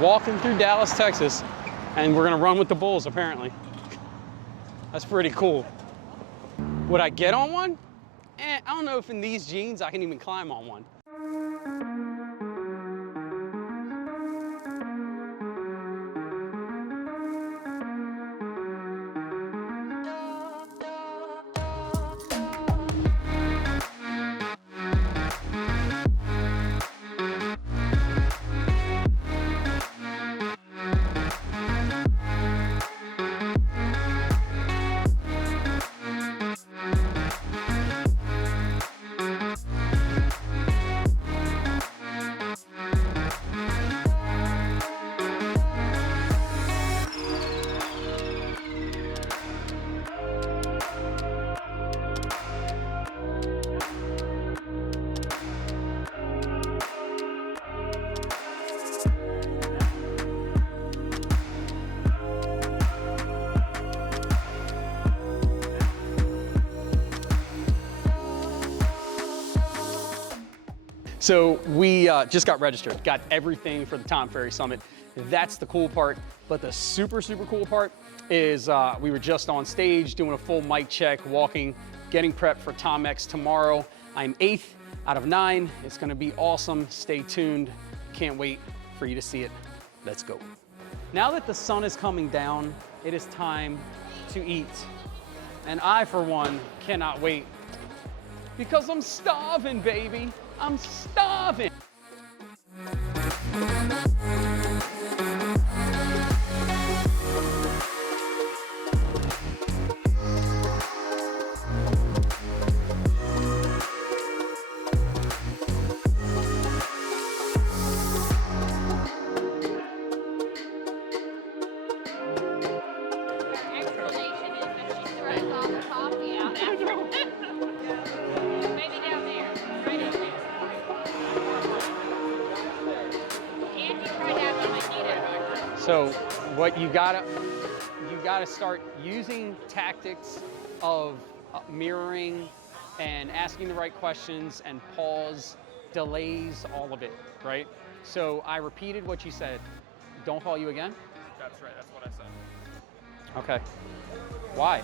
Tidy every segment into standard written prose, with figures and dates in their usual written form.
walking through Dallas, Texas, and we're gonna run with the bulls, apparently. That's pretty cool. Would I get on one? I don't know if in these jeans I can even climb on one. So we just got registered, got everything for the Tom Ferry Summit. That's the cool part, but the super cool part is we were just on stage doing a full mic check, walking, getting prepped for Tom X tomorrow. I'm 8th out of 9. It's gonna be awesome. Stay tuned. Can't wait for you to see it. Let's go. Now that the sun is coming down, it is time to eat. And I, for one, cannot wait because I'm starving, baby. I'm starving. So what you gotta start using tactics of mirroring and asking the right questions and pause, delays, all of it, right? So I repeated what you said. Don't call you again? That's right, that's what I said. Okay. Why?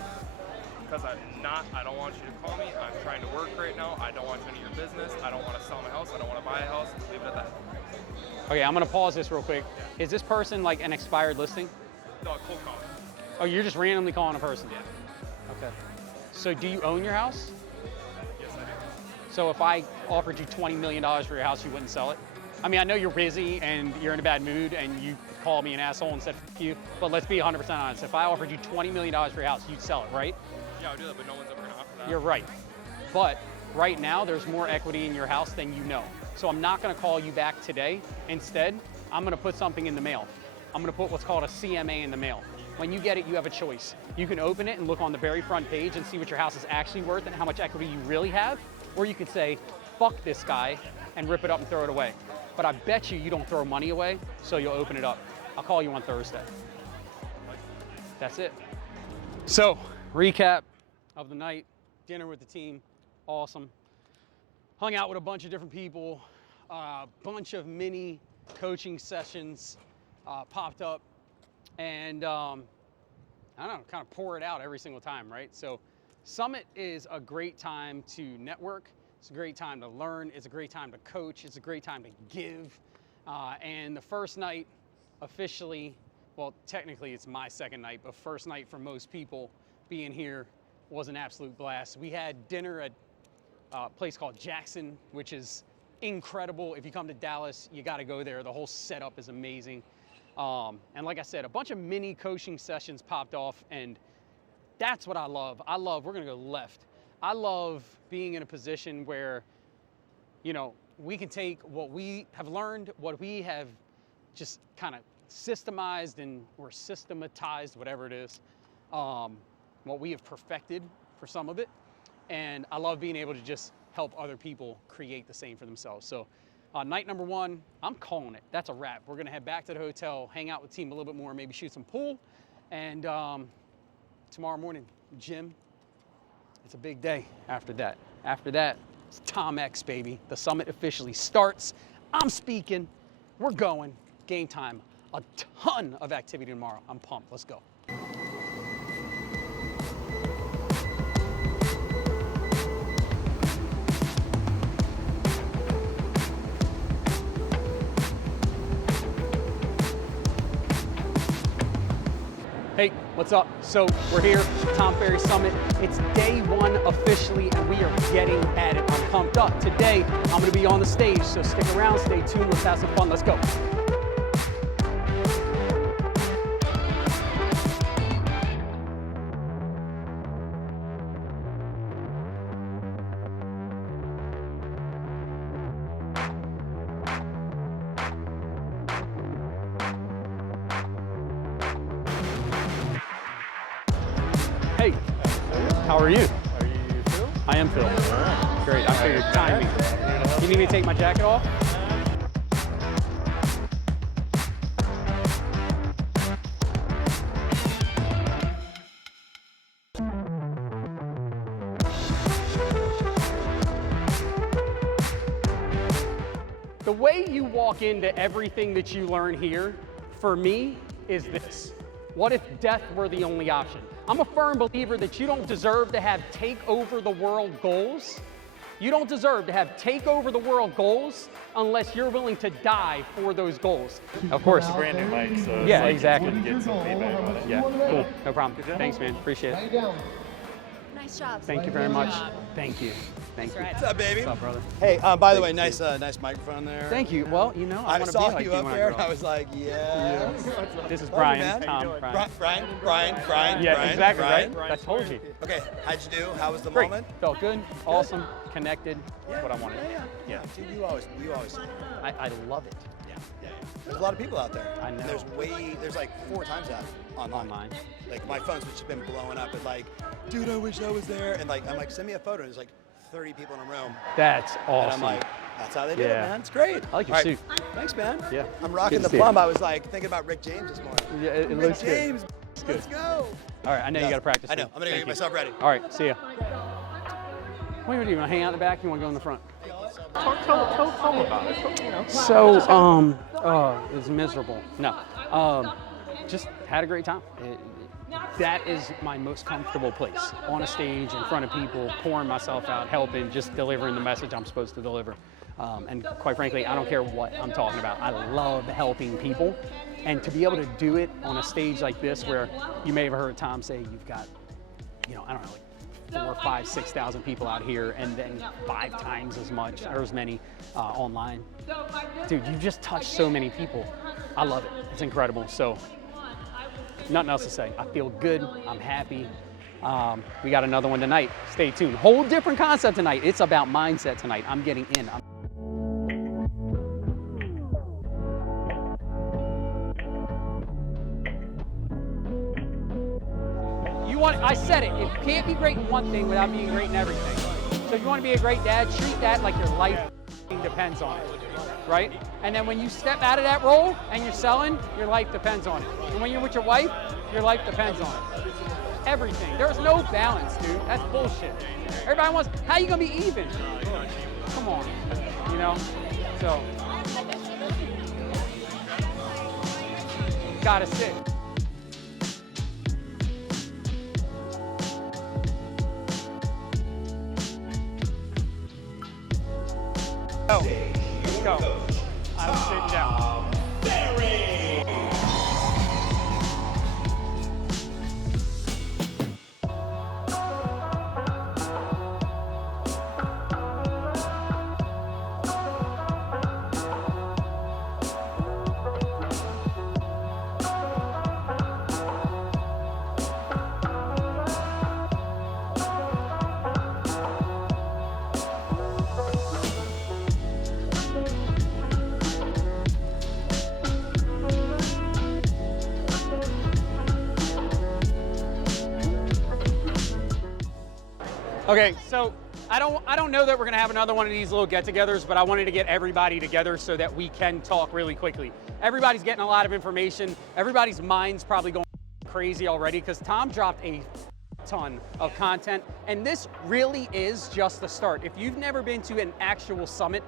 Because I don't want you to call me. I'm trying to work right now. I don't want any of your business. I don't want to sell my house. I don't want to buy a house. Leave it at that. Okay, I'm gonna pause this real quick. Yeah. Is this person like an expired listing? No, cold call. Oh, you're just randomly calling a person? Yeah. Okay. So do you own your house? Yes, I do. So if I offered you $20 million for your house, you wouldn't sell it? I mean, I know you're busy and you're in a bad mood and you called me an asshole and said F you, but let's be 100% honest. If I offered you $20 million for your house, you'd sell it, right? Yeah, I would do that, but no one's ever gonna offer that. You're right. But right now, there's more equity in your house than you know. So I'm not gonna call you back today. Instead, I'm gonna put something in the mail. I'm gonna put what's called a CMA in the mail. When you get it, you have a choice. You can open it and look on the very front page and see what your house is actually worth and how much equity you really have. Or you could say, fuck this guy, and rip it up and throw it away. But I bet you don't throw money away, so you'll open it up. I'll call you on Thursday. That's it. So, recap of the night, dinner with the team, awesome. Hung out with a bunch of different people, a bunch of mini coaching sessions popped up, and I don't know, kind of pour it out every single time, right? So Summit is a great time to network. It's a great time to learn. It's a great time to coach. It's a great time to give. And the first night officially, well, technically it's my second night, but first night for most people being here was an absolute blast. We had dinner at a place called Jackson, which is incredible. If you come to Dallas, you got to go there. The whole setup is amazing. And like I said, a bunch of mini coaching sessions popped off, and that's what I love. We're going to go left. I love being in a position where, you know, we can take what we have learned, what we have just kind of systematized whatever it is, what we have perfected for some of it. And I love being able to just help other people create the same for themselves. So night number one, I'm calling it. That's a wrap. We're gonna head back to the hotel, hang out with the team a little bit more, maybe shoot some pool. And tomorrow morning, gym. It's a big day after that. After that, it's Tom X, baby. The summit officially starts. I'm speaking. We're going. Game time. a ton of activity tomorrow. I'm pumped. Let's go. Hey, what's up? So we're here, Tom Ferry Summit. It's day one officially, and we are getting at it. I'm pumped up. Today, I'm gonna be on the stage, so stick around, stay tuned, let's have some fun, let's go. Hey, how are you? Are you Phil? I am Phil. Alright. Great, I figured time me. You need me to take my jacket off? The way you walk into everything that you learn here, for me, is this. What if death were the only option? I'm a firm believer that you don't deserve to have take over the world goals. You don't deserve to have take over the world goals unless you're willing to die for those goals. Of course. Brand new mic, so it's Yeah, like exactly. you can get some feedback on it. Yeah, cool, no problem. Thanks, man, appreciate it. Nice job. Thank you very much. Thank you. Thank you. right. What's up, baby? What's up, brother? Hey, by the way, nice microphone there. Thank you. Well, you know, I I want to saw be like you up when there, I and grow I up. was like, yes. This is Love you, Brian, man. Tom, Brian. Brian. Yeah, Brian, exactly, Brian. right? I told you. Okay, how'd you do? How was the Great. moment? Felt good, awesome, connected. That's what I wanted. Yeah. Dude, you always. I love it. Yeah. There's a lot of people out there. I know. And there's like 4 times that online. Like my phone's just been blowing up. It's like, dude, I wish I was there. And like, I'm like, send me a photo. And there's like 30 people in a room. That's And awesome. I'm like, that's how they do it, Yeah. man. It's great. I like your All suit. Thanks, man. Yeah. I'm rocking Good the to see plum. you. I was like thinking about Rick James this morning. Yeah, it Rick looks good. James. good. Let's go. All right, I know you got to practice. I know. soon. I'm gonna go Thank get you. myself ready. All right, see ya. What do you do? You want to hang out in the back? You want to go in the front? Tell them about it. You know. So, it was miserable. No, just had a great time. That is my most comfortable place, on a stage, in front of people, pouring myself out, helping, just delivering the message I'm supposed to deliver. And quite frankly, I don't care what I'm talking about. I love helping people. And to be able to do it on a stage like this, where you may have heard Tom say you've got, you know, I don't know, like 4, 5, 6,000 people out here, and then 5 times as much or as many online. Dude, you've just touched so many people. I love it. It's incredible. So, nothing else to say. I feel good. I'm happy. We got another one tonight. Stay tuned. Whole different concept tonight. It's about mindset tonight. I'm getting in. I said it. You can't be great in one thing without being great in everything. So if you want to be a great dad, treat that like your life depends on it, right? And then when you step out of that role and you're selling, your life depends on it. And when you're with your wife, your life depends on it. Everything. There's no balance, dude. That's bullshit. Everybody wants, how you gonna be even? Come on, you know? So, gotta sit. Go. Let's go. I'm sitting down. Okay, so I don't know that we're gonna have another one of these little get-togethers, but I wanted to get everybody together so that we can talk really quickly. Everybody's getting a lot of information. Everybody's mind's probably going crazy already because Tom dropped a ton of content, and this really is just the start. If you've never been to an actual summit,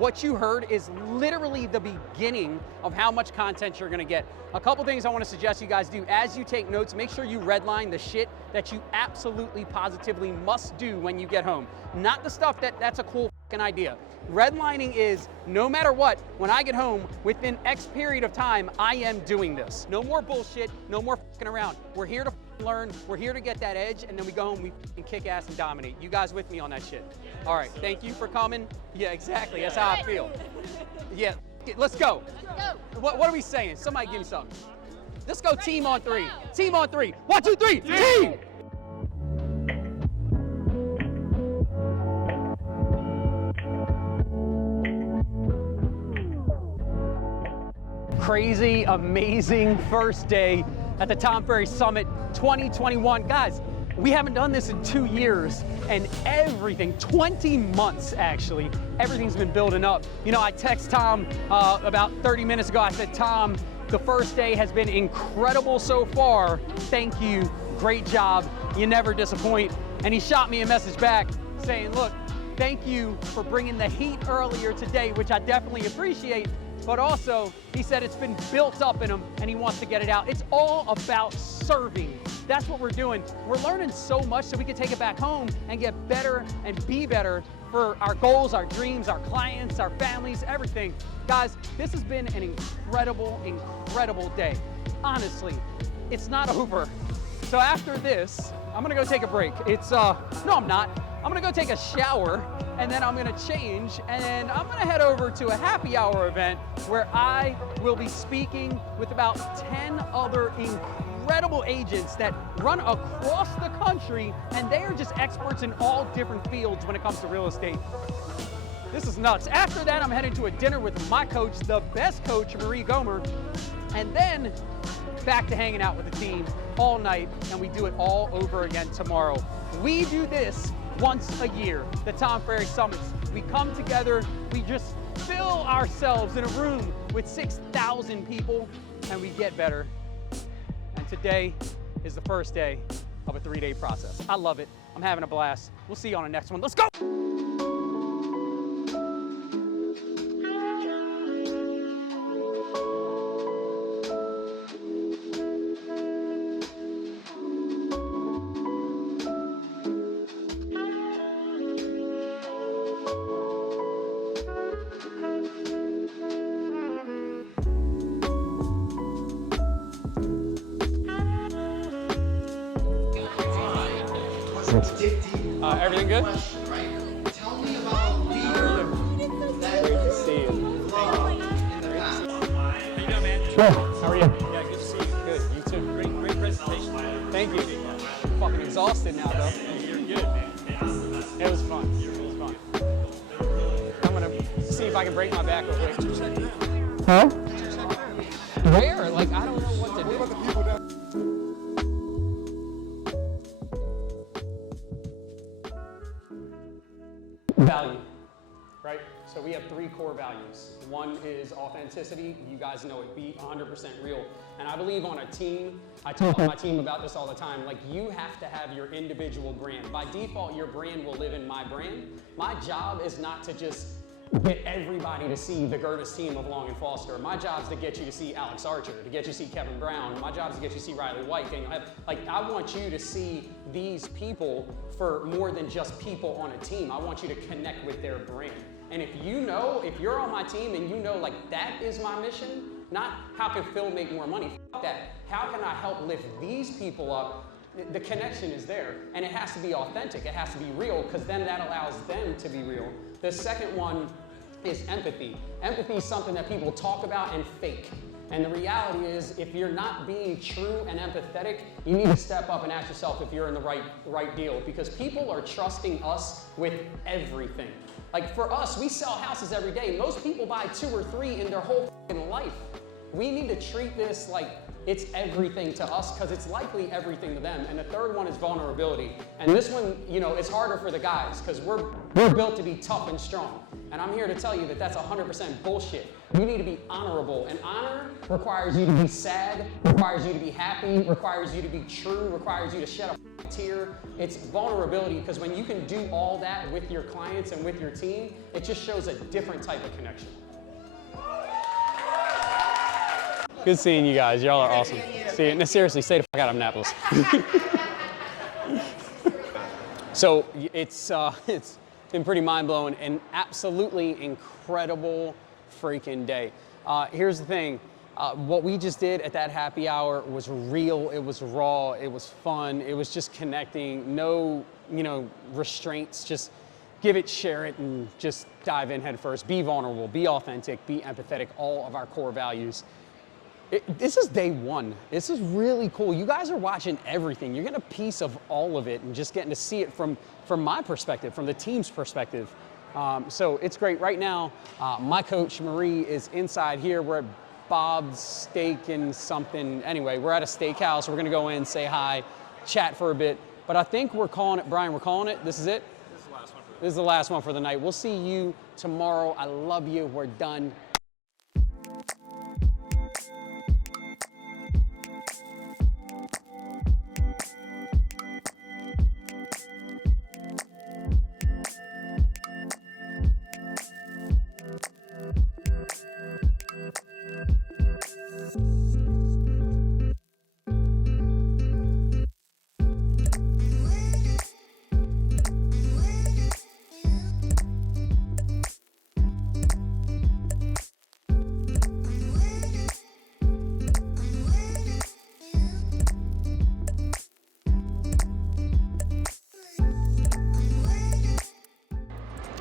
what you heard is literally the beginning of how much content you're gonna get. A couple things I wanna suggest you guys do. As you take notes, make sure you redline the shit that you absolutely positively must do when you get home. Not the stuff that's a cool fucking idea. Redlining is, no matter what, when I get home, within X period of time, I am doing this. No more bullshit, no more fucking around. We're here to learn, we're here to get that edge, and then we go home, we kick ass and dominate. You guys with me on that shit? All right, thank you for coming. Yeah, exactly, that's how I feel. Yeah, let's go. What are we saying? Somebody give me something. Let's go team on three. Team on three. 1, 2, 3, team! Crazy, amazing first day at the Tom Ferry Summit 2021. Guys, we haven't done this in 2 years, and everything, 20 months actually, everything's been building up. You know, I text Tom about 30 minutes ago. I said, Tom, the first day has been incredible so far. Thank you, great job, you never disappoint. And he shot me a message back saying, look, thank you for bringing the heat earlier today, which I definitely appreciate. But also, he said it's been built up in him and he wants to get it out. It's all about serving. That's what we're doing. We're learning so much so we can take it back home and get better and be better for our goals, our dreams, our clients, our families, everything. Guys, this has been an incredible, incredible day. Honestly, it's not over. So after this, I'm gonna go take a break. No, I'm not. I'm gonna go take a shower, and then I'm gonna change, and I'm gonna head over to a happy hour event where I will be speaking with about 10 other incredible agents that run across the country, and they are just experts in all different fields when it comes to real estate. This is nuts. After that, I'm heading to a dinner with my coach, the best coach, Marie Gomer, and then back to hanging out with the team all night, and we do it all over again tomorrow. We do this once a year, the Tom Ferry Summits. We come together, we just fill ourselves in a room with 6,000 people, and we get better. And today is the first day of a 3-day process. I love it. I'm having a blast. We'll see you on the next one. Let's go! Everything good? Tell me about leader that you See you. love in the past. How you doing, man? Sure. How are you? Yeah, good to see you. Good. You too. Great presentation. Thank you. Fucking exhausted now, though. You're good, man. It was fun. It was fun. I'm gonna see if I can break my back real quick. Huh? Where? Like, I don't know what to do. Value, right? So we have 3 core values. One is authenticity. You guys know it, be 100% real. And I believe on a team, I talk to my team about this all the time, like you have to have your individual brand. By default, your brand will live in my brand. My job is not to just get everybody to see the Gerdes team of Long and Foster. My job is to get you to see Alex Archer, to get you to see Kevin Brown. My job is to get you to see Riley White. And I want you to see these people for more than just people on a team. I want you to connect with their brand. And if you're on my team and you know like that is my mission, not how can Phil make more money, fuck that. How can I help lift these people up? The connection is there, and it has to be authentic. It has to be real, because then that allows them to be real. The second one is empathy. Empathy is something that people talk about and fake. And the reality is, if you're not being true and empathetic, you need to step up and ask yourself if you're in the right deal, because people are trusting us with everything. Like for us, we sell houses every day. Most people buy 2 or 3 in their whole fucking life. We need to treat this like it's everything to us, because it's likely everything to them. And the third one is vulnerability. And this one, it's harder for the guys, because we're built to be tough and strong. And I'm here to tell you that that's 100% bullshit. You need to be honorable. And honor requires you to be sad, requires you to be happy, requires you to be true, requires you to shed a tear. It's vulnerability, because when you can do all that with your clients and with your team, it just shows a different type of connection. Good seeing you guys. Y'all are awesome. See you. No, seriously, stay the fuck out of Annapolis. So it's been pretty mind-blowing and absolutely incredible freaking day. Here's the thing. What we just did at that happy hour was real. It was raw. It was fun. It was just connecting. No, restraints. Just give it, share it, and just dive in head first. Be vulnerable. Be authentic. Be empathetic. All of our core values. This is day one. This is really cool. You guys are watching everything. You're getting a piece of all of it and just getting to see it from my perspective, from the team's perspective. So it's great. Right now, my coach, Marie, is inside here. We're at Bob's Steak and something. Anyway, we're at a steakhouse. We're going to go in, say hi, chat for a bit. But I think we're calling it, Brian, we're calling it. This is it? This is the last one for This is the last one for the night. We'll see you tomorrow. I love you. We're done.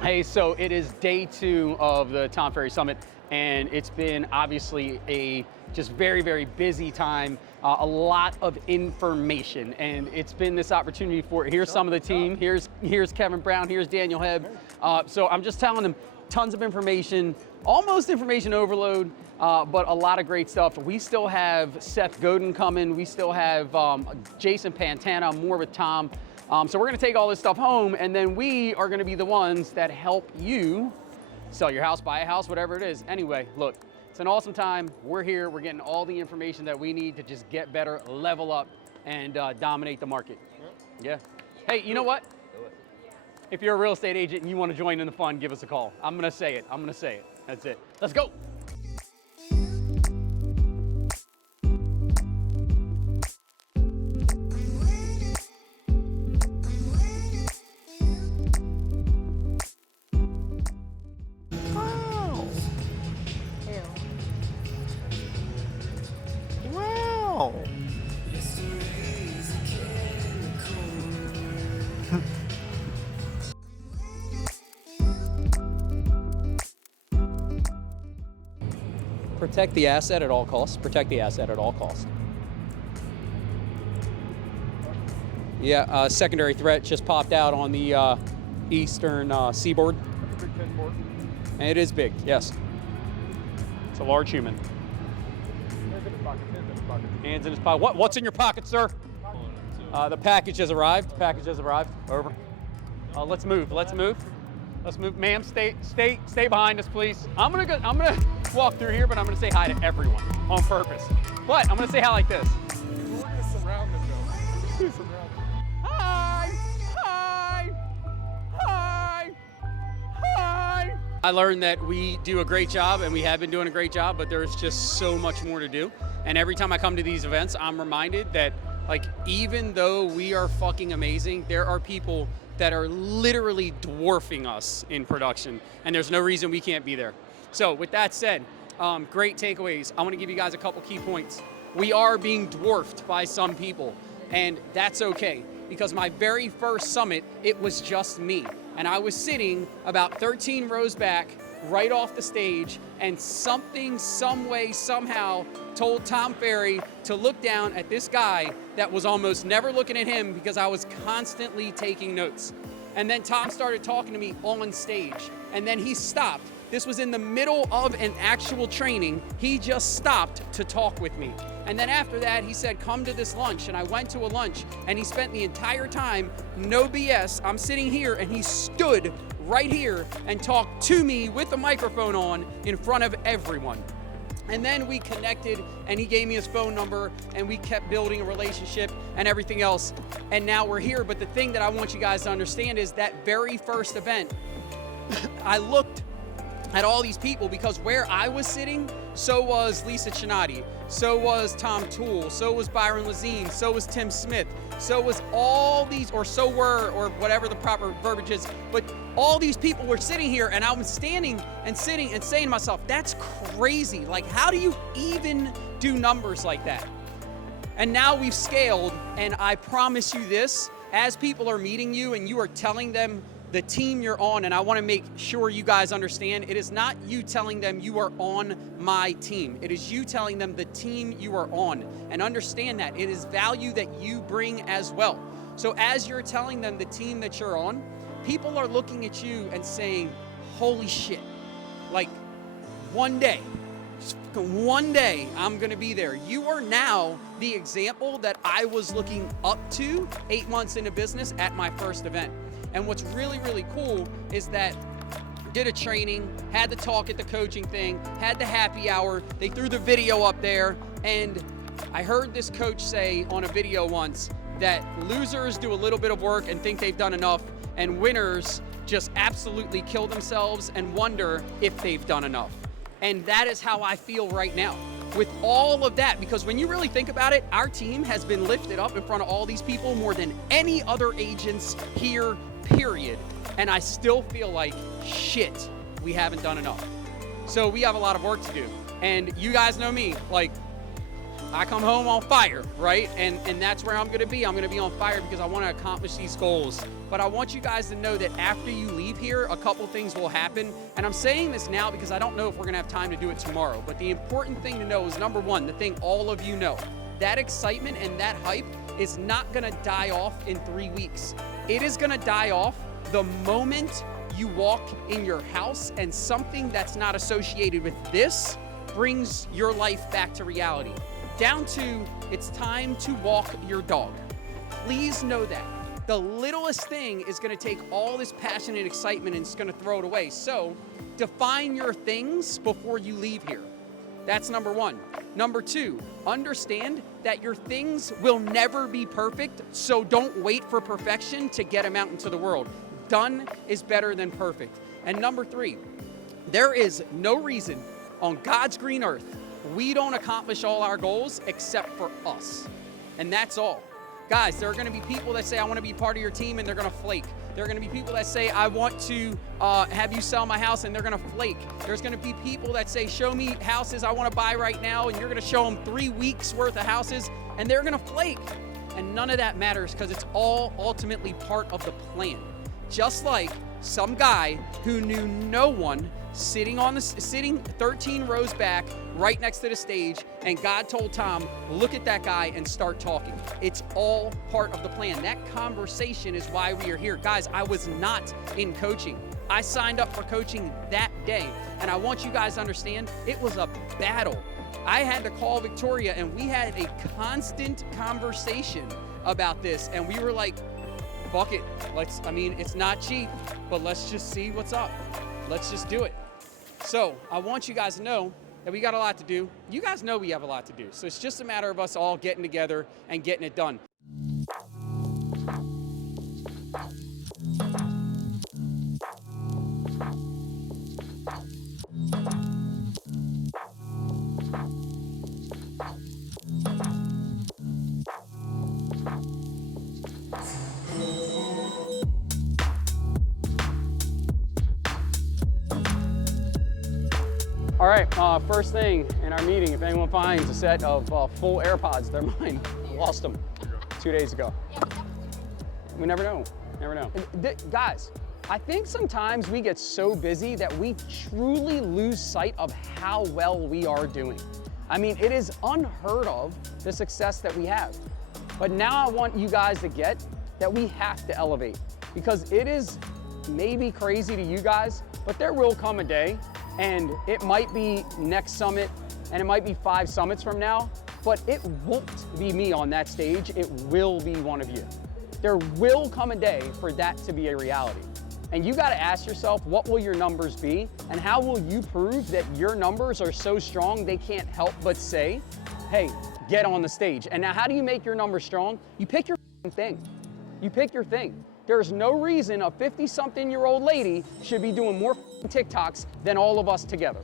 Hey, so it is day 2 of the Tom Ferry Summit, and it's been obviously a just very, very busy time, a lot of information, and it's been this opportunity for, here's some of the team, here's Kevin Brown, here's Daniel Hebb. So I'm just telling them tons of information, almost information overload, but a lot of great stuff. We still have Seth Godin coming, we still have Jason Pantana, more with Tom. So we're gonna take all this stuff home, and then we are gonna be the ones that help you sell your house, buy a house, whatever it is. Anyway, look, it's an awesome time. We're here, we're getting all the information that we need to just get better, level up, and dominate the market. Yeah. Hey, you know what? If you're a real estate agent and you wanna join in the fun, give us a call. I'm gonna say it, That's it. Let's go. Protect the asset at all costs. Protect the asset at all costs. Yeah, secondary threat just popped out on the eastern seaboard. And it is big, yes. It's a large human. Hands in his pocket. What's in your pocket, sir? The package has arrived. Over. Let's move. Let's move, ma'am. Stay behind us, please. I'm gonna walk through here, but I'm gonna say hi to everyone on purpose. But I'm gonna say hi like this. We're gonna surround them though. Hi, hi, hi, hi. I learned that we do a great job, and we have been doing a great job, but there's just so much more to do. And every time I come to these events, I'm reminded that, like, even though we are fucking amazing, there are people that are literally dwarfing us in production, and there's no reason we can't be there. So with that said, great takeaways. I want to give you guys a couple key points. We are being dwarfed by some people, and that's okay, because my very first summit, it was just me. And I was sitting about 13 rows back, right off the stage, and something, some way, somehow told Tom Ferry to look down at this guy that was almost never looking at him because I was constantly taking notes. And then Tom started talking to me on stage, and then he stopped. This was in the middle of an actual training. He just stopped to talk with me. And then after that, he said, come to this lunch. And I went to a lunch, and he spent the entire time, no BS, I'm sitting here, and he stood right here and talk to me with the microphone on in front of everyone. And then we connected and he gave me his phone number and we kept building a relationship and everything else. And now we're here. But the thing that I want you guys to understand is that very first event, I looked at all these people because where I was sitting, so was Lisa Chinati, so was Tom Toole, so was Byron Lazine, so was Tim Smith, so was all these, or so were, or whatever the proper verbiage is, but all these people were sitting here and I was standing and sitting and saying to myself, that's crazy. Like, how do you even do numbers like that? And now we've scaled, and I promise you this, as people are meeting you and you are telling them the team you're on, and I want to make sure you guys understand, it is not you telling them you are on my team. It is you telling them the team you are on. And understand that it is value that you bring as well. So as you're telling them the team that you're on, people are looking at you and saying, holy shit, like one day, just fucking one day I'm gonna be there. You are now the example that I was looking up to 8 months into business at my first event. And what's really, really cool is that did a training, had the talk at the coaching thing, had the happy hour, they threw the video up there, and I heard this coach say on a video once that losers do a little bit of work and think they've done enough, and winners just absolutely kill themselves and wonder if they've done enough. And that is how I feel right now. With all of that, because when you really think about it, our team has been lifted up in front of all these people more than any other agents here, period. And I still feel like, shit, we haven't done enough. So we have a lot of work to do. And you guys know me, like, I come home on fire, right? And that's where I'm gonna be. I'm gonna be on fire because I wanna accomplish these goals. But I want you guys to know that after you leave here, a couple things will happen. And I'm saying this now because I don't know if we're gonna have time to do it tomorrow. But the important thing to know is, number one, the thing all of you know, that excitement and that hype is not gonna die off in 3 weeks. It is gonna die off the moment you walk in your house and something that's not associated with this brings your life back to reality. Down to, it's time to walk your dog. Please know that. The littlest thing is gonna take all this passion and excitement and it's gonna throw it away. So define your things before you leave here. That's number one. Number two, understand that your things will never be perfect, so don't wait for perfection to get them out into the world. Done is better than perfect. And number three, there is no reason on God's green earth we don't accomplish all our goals except for us. And that's all. Guys, there are gonna be people that say, I wanna be part of your team, and they're gonna flake. There are gonna be people that say, I want to have you sell my house, and they're gonna flake. There's gonna be people that say, show me houses I wanna buy right now, and you're gonna show them 3 weeks worth of houses, and they're gonna flake. And none of that matters because it's all ultimately part of the plan. Just like some guy who knew no one sitting 13 rows back right next to the stage, and God told Tom, look at that guy and start talking. It's all part of the plan. That conversation is why we are here. Guys, I was not in coaching. I signed up for coaching that day, and I want you guys to understand, it was a battle. I had to call Victoria, and we had a constant conversation about this, and we were like, fuck it. It's not cheap, but let's just see what's up. Let's just do it. So I want you guys to know that we got a lot to do. You guys know we have a lot to do. So it's just a matter of us all getting together and getting it done. All right, first thing in our meeting, if anyone finds a set of full AirPods, they're mine. Lost them 2 days ago. We never know, never know. Guys, I think sometimes we get so busy that we truly lose sight of how well we are doing. I mean, it is unheard of, the success that we have. But now I want you guys to get that we have to elevate, because it is maybe crazy to you guys, but there will come a day, and it might be next summit, and it might be 5 summits from now, but it won't be me on that stage, it will be one of you. There will come a day for that to be a reality. And you got to ask yourself, what will your numbers be? And how will you prove that your numbers are so strong they can't help but say, hey, get on the stage. And now how do you make your numbers strong? You pick your thing. You pick your thing. There's no reason a 50-something-year-old lady should be doing more TikToks than all of us together.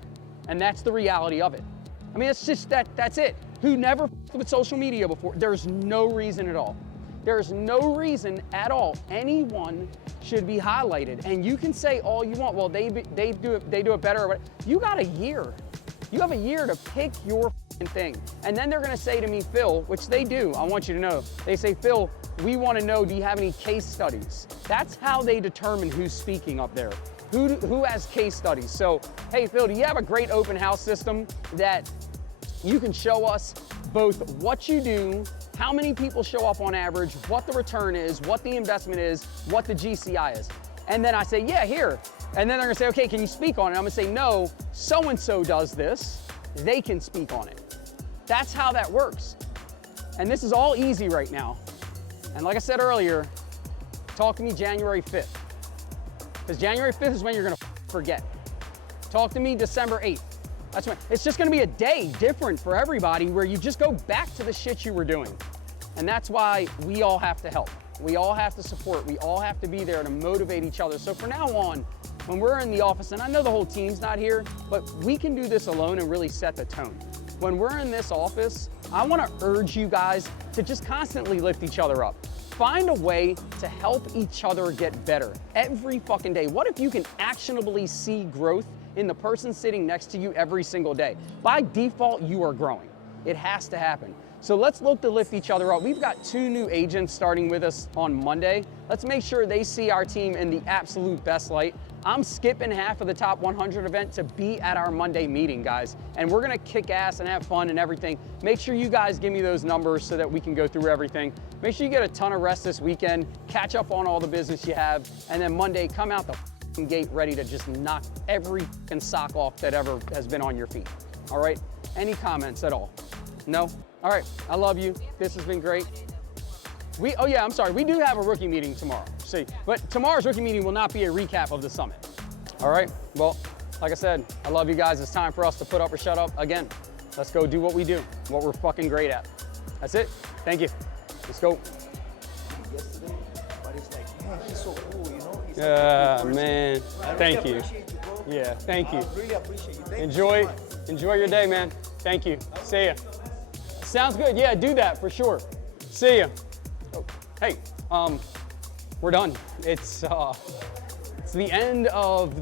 And that's the reality of it. I mean, it's just that's it. Who never with social media before? There's no reason at all. There's no reason at all anyone should be highlighted. And you can say all you want, well, they do it better. You got a year. You have a year to pick your thing. And then they're gonna say to me, Phil, which they do, I want you to know, they say, Phil, we wanna know, do you have any case studies? That's how they determine who's speaking up there. Who has case studies? So, hey, Phil, do you have a great open house system that you can show us both what you do, how many people show up on average, what the return is, what the investment is, what the GCI is? And then I say, yeah, here. And then they're gonna say, okay, can you speak on it? I'm gonna say, no, so-and-so does this, they can speak on it. That's how that works. And this is all easy right now. And like I said earlier, talk to me January 5th. Because January 5th is when you're gonna forget. Talk to me December 8th. That's when, it's just gonna be a day different for everybody where you just go back to the shit you were doing. And that's why we all have to help. We all have to support. We all have to be there to motivate each other. So from now on, when we're in the office, and I know the whole team's not here, but we can do this alone and really set the tone. When we're in this office, I wanna urge you guys to just constantly lift each other up. Find a way to help each other get better every fucking day. What if you can actionably see growth in the person sitting next to you every single day? By default, you are growing. It has to happen. So let's look to lift each other up. We've got 2 new agents starting with us on Monday. Let's make sure they see our team in the absolute best light. I'm skipping half of the top 100 event to be at our Monday meeting, guys. And we're gonna kick ass and have fun and everything. Make sure you guys give me those numbers so that we can go through everything. Make sure you get a ton of rest this weekend, catch up on all the business you have, and then Monday, come out the gate ready to just knock every fucking sock off that ever has been on your feet. All right? Any comments at all? No? All right, I love you. This has been great. Oh yeah, I'm sorry, we do have a rookie meeting tomorrow. See, but tomorrow's rookie meeting will not be a recap of the summit. All right, well, like I said, I love you guys. It's time for us to put up or shut up. Again, let's go do what we do, what we're fucking great at. That's it, thank you. Let's go. Yesterday, but it's like, man, he's so cool, you know? He's Yeah, like, man, thank you. Appreciate you, bro. Yeah, thank you. I really appreciate you. Thank Enjoy, you so much. enjoy your day, man. Thank you, see ya. Sounds good, yeah, do that for sure. See ya. Oh, hey, we're done. It's the end of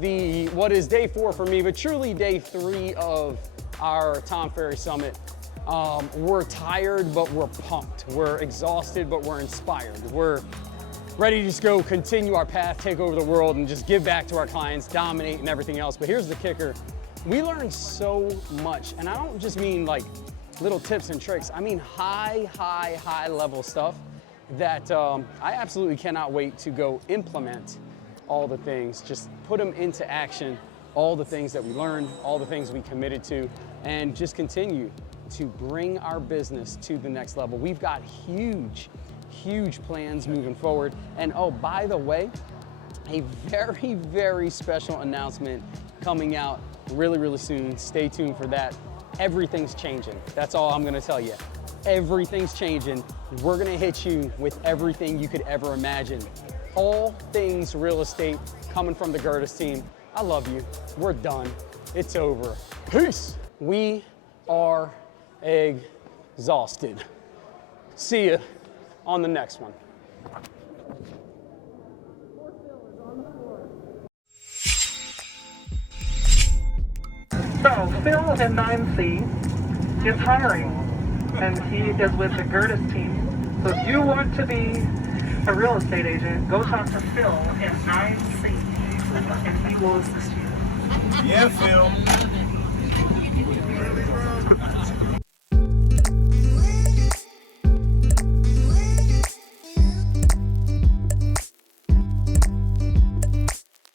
what is day 4 for me, but truly day 3 of our Tom Ferry Summit. We're tired, but we're pumped. We're exhausted, but we're inspired. We're ready to just go continue our path, take over the world, and just give back to our clients, dominate and everything else. But here's the kicker. We learned so much, and I don't just mean like little tips and tricks. I mean high level stuff that I absolutely cannot wait to go implement all the things, just put them into action, all the things that we learned, all the things we committed to, and just continue to bring our business to the next level. We've got huge plans moving forward. And oh, by the way, a very special announcement coming out really soon. Stay tuned for that. Everything's changing. That's all I'm gonna tell you. Everything's changing. We're gonna hit you with everything you could ever imagine. All things real estate coming from the Gerdes team. I love you. We're done. It's over. Peace. We are exhausted. See ya on the next one. So Phil in 9C is hiring, and he is with the Gerdes team. So if you want to be a real estate agent, go talk to Phil in 9C, and he will assist you. Yeah, Phil.